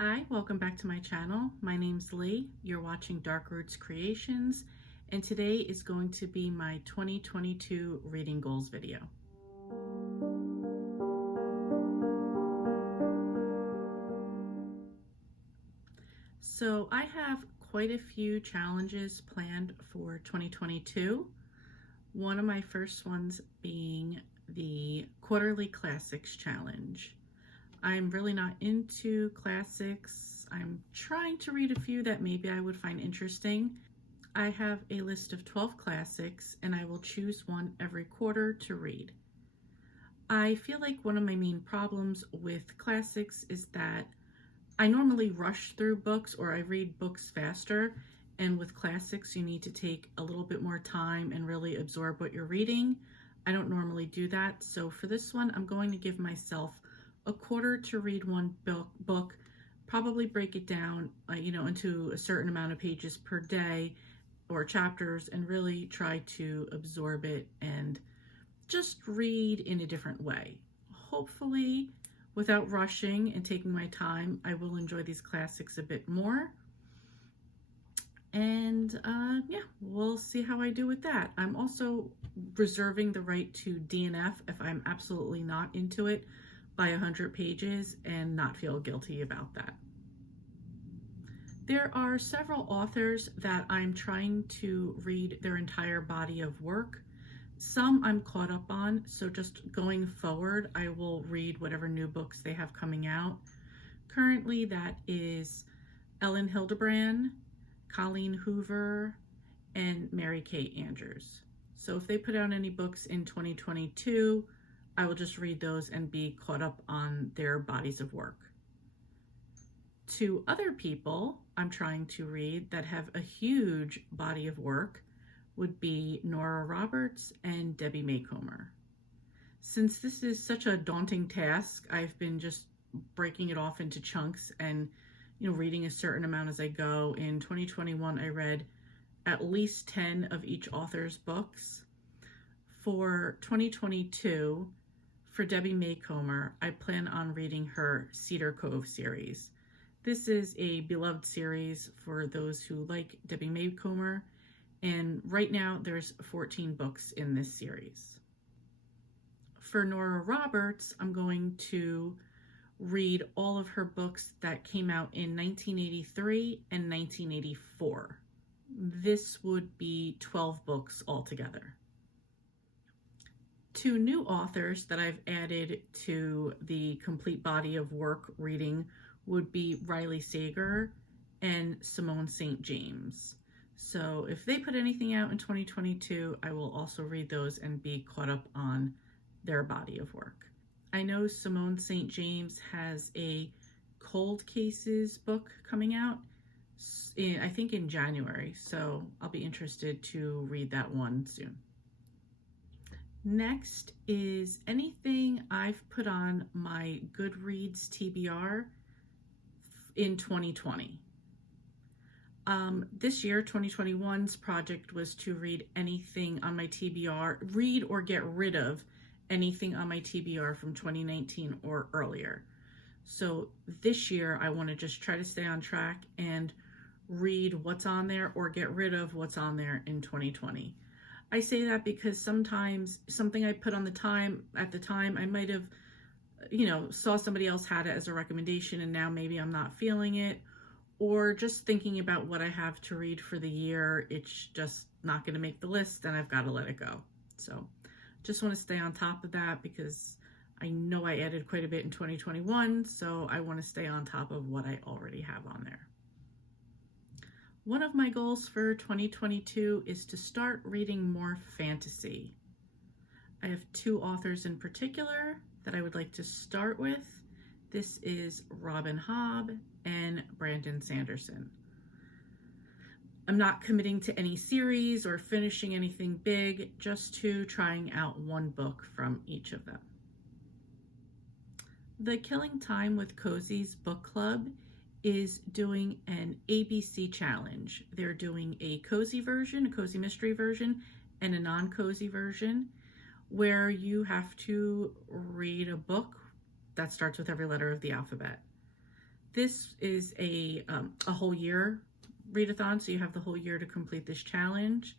Hi, welcome back to my channel. My name's Lee. You're watching Dark Roots Creations, and today is going to be my 2022 reading goals video. So I have quite a few challenges planned for 2022. One of my first ones being the Quarterly Classics Challenge. I'm really not into classics. I'm trying to read a few that maybe I would find interesting. I have a list of 12 classics and I will choose one every quarter to read. I feel like one of my main problems with classics is that I normally rush through books or I read books faster, and with classics you need to take a little bit more time and really absorb what you're reading. I don't normally do that, so for this one I'm going to give myself a quarter to read one book, probably break it down into a certain amount of pages per day or chapters, and really try to absorb it and just read in a different way. Hopefully, without rushing and taking my time, I will enjoy these classics a bit more. And yeah, we'll see how I do with that. I'm also reserving the right to DNF if I'm absolutely not into it by 100 pages and not feel guilty about that. There are several authors that I'm trying to read their entire body of work. Some I'm caught up on, so just going forward, I will read whatever new books they have coming out. Currently, that is Ellen Hildebrand, Colleen Hoover, and Mary Kay Andrews. So if they put out any books in 2022, I will just read those and be caught up on their bodies of work. Two other people I'm trying to read that have a huge body of work would be Nora Roberts and Debbie Macomber. Since this is such a daunting task, I've been just breaking it off into chunks and reading a certain amount as I go. In 2021, I read at least 10 of each author's books. For 2022, for Debbie Macomber, I plan on reading her Cedar Cove series. This is a beloved series for those who like Debbie Macomber, and right now there's 14 books in this series. For Nora Roberts, I'm going to read all of her books that came out in 1983 and 1984. This would be 12 books altogether. Two new authors that I've added to the complete body of work reading would be Riley Sager and Simone St. James. So if they put anything out in 2022, I will also read those and be caught up on their body of work. I know Simone St. James has a Cold Cases book coming out, I think in January, so I'll be interested to read that one soon. Next is anything I've put on my Goodreads TBR in 2020. This year, 2021's project was to read anything on my TBR, read or get rid of anything on my TBR from 2019 or earlier. So this year, I want to just try to stay on track and read what's on there or get rid of what's on there in 2020. I say that because sometimes something I put on at the time, I might have, saw somebody else had it as a recommendation and now maybe I'm not feeling it, or just thinking about what I have to read for the year, it's just not going to make the list and I've got to let it go. So just want to stay on top of that because I know I added quite a bit in 2021, so I want to stay on top of what I already have on there. One of my goals for 2022 is to start reading more fantasy. I have two authors in particular that I would like to start with. This is Robin Hobb and Brandon Sanderson. I'm not committing to any series or finishing anything big, just to trying out one book from each of them. The Killing Time with Cozy's book club is doing an ABC challenge. They're doing a cozy version, a cozy mystery version, and a non-cozy version, where you have to read a book that starts with every letter of the alphabet. this is a whole year readathon, so you have the whole year to complete this challenge.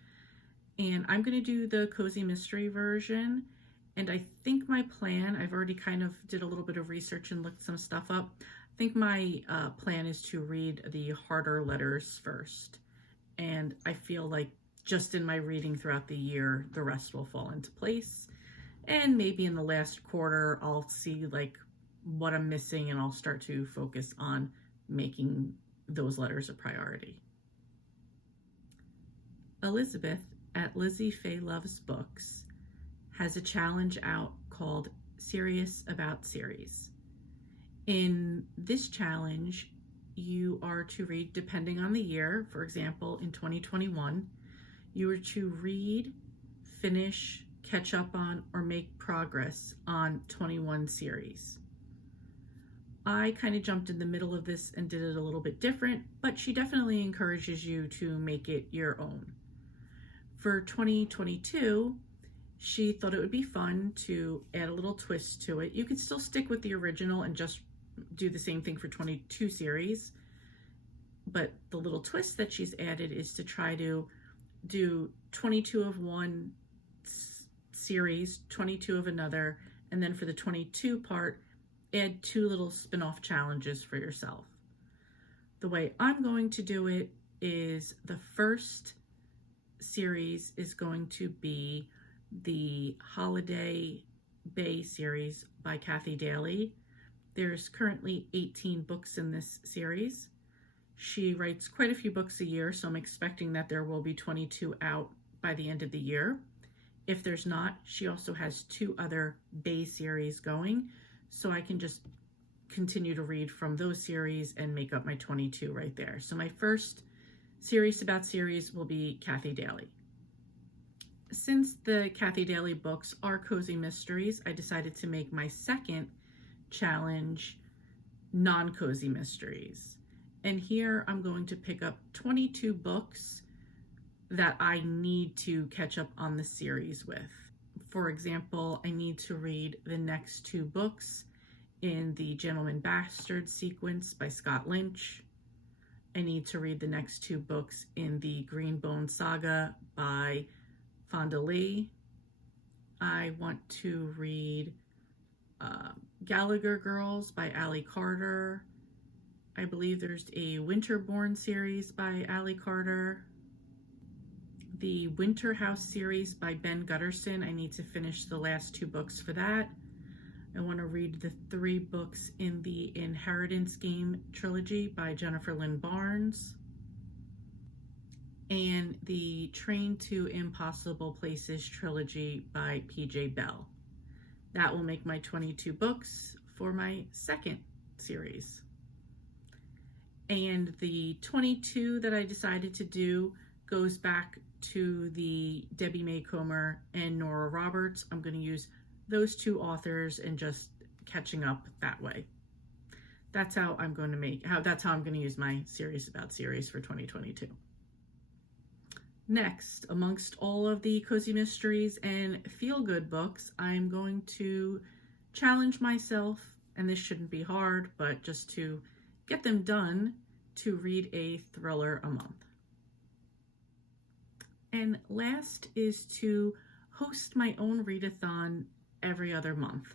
And I'm going to do the cozy mystery version. And I think my plan, I've already kind of did a little bit of research and looked some stuff up. I think my plan is to read the harder letters first. And I feel like just in my reading throughout the year, the rest will fall into place. And maybe in the last quarter, I'll see like what I'm missing and I'll start to focus on making those letters a priority. Elizabeth at Lizzie Faye Loves Books has a challenge out called Serious About Series. In this challenge, you are to read, depending on the year, for example, in 2021, you are to read, finish, catch up on, or make progress on 21 series. I kind of jumped in the middle of this and did it a little bit different, but she definitely encourages you to make it your own. For 2022, she thought it would be fun to add a little twist to it. You could still stick with the original and just do the same thing for 22 series, but the little twist that she's added is to try to do 22 of one series, 22 of another, and then for the 22 part, add 2 little spin-off challenges for yourself. The way I'm going to do it is the first series is going to be the Holiday Bay series by Kathy Daly. There's currently 18 books in this series. She writes quite a few books a year, so I'm expecting that there will be 22 out by the end of the year. If there's not, she also has 2 other Bay series going, so I can just continue to read from those series and make up my 22 right there. So my first Serious About Series will be Kathy Daly. Since the Kathy Daly books are cozy mysteries, I decided to make my second challenge non-cozy mysteries. And here I'm going to pick up 22 books that I need to catch up on the series with. For example, I need to read the next 2 books in the Gentleman Bastard sequence by Scott Lynch. I need to read the next 2 books in the Greenbone Saga by Fonda Lee. I want to read Gallagher Girls by Allie Carter. I believe there's a Winterborn series by Allie Carter. The Winter House series by Ben Gutterson. I need to finish the last 2 books for that. I want to read the 3 books in the Inheritance Game trilogy by Jennifer Lynn Barnes. And the Train to Impossible Places trilogy by P.J. Bell. That will make my 22 books for my second series. And the 22 that I decided to do goes back to the Debbie May Comer and Nora Roberts. I'm going to use those 2 authors and just catching up that way. That's how I'm going to use my Serious About Series for 2022. Next, amongst all of the cozy mysteries and feel-good books, I'm going to challenge myself, and this shouldn't be hard, but just to get them done, to read a thriller a month. And last is to host my own readathon every other month.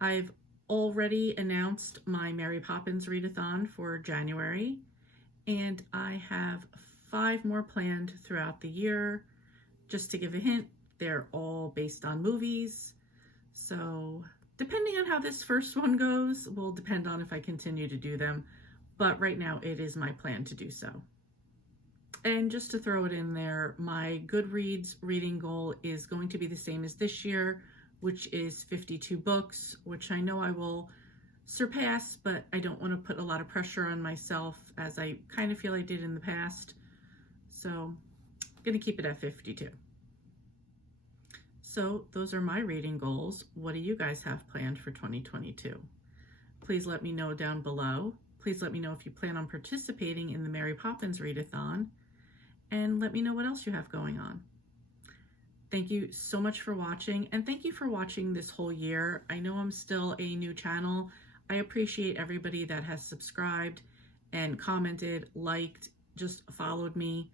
I've already announced my Mary Poppins readathon for January, and I have 5 more planned throughout the year. Just to give a hint, they're all based on movies. So depending on how this first one goes will depend on if I continue to do them. But right now it is my plan to do so. And just to throw it in there, my Goodreads reading goal is going to be the same as this year, which is 52 books, which I know I will surpass, but I don't want to put a lot of pressure on myself as I kind of feel I did in the past. So I'm going to keep it at 52. So those are my reading goals. What do you guys have planned for 2022? Please let me know down below. Please let me know if you plan on participating in the Mary Poppins Readathon, and let me know what else you have going on. Thank you so much for watching, and thank you for watching this whole year. I know I'm still a new channel. I appreciate everybody that has subscribed and commented, liked, just followed me,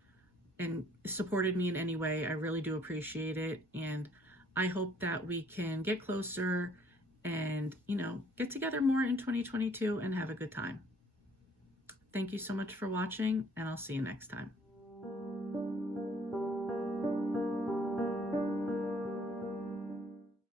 and supported me in any way. I really do appreciate it. And I hope that we can get closer and, get together more in 2022 and have a good time. Thank you so much for watching, and I'll see you next time.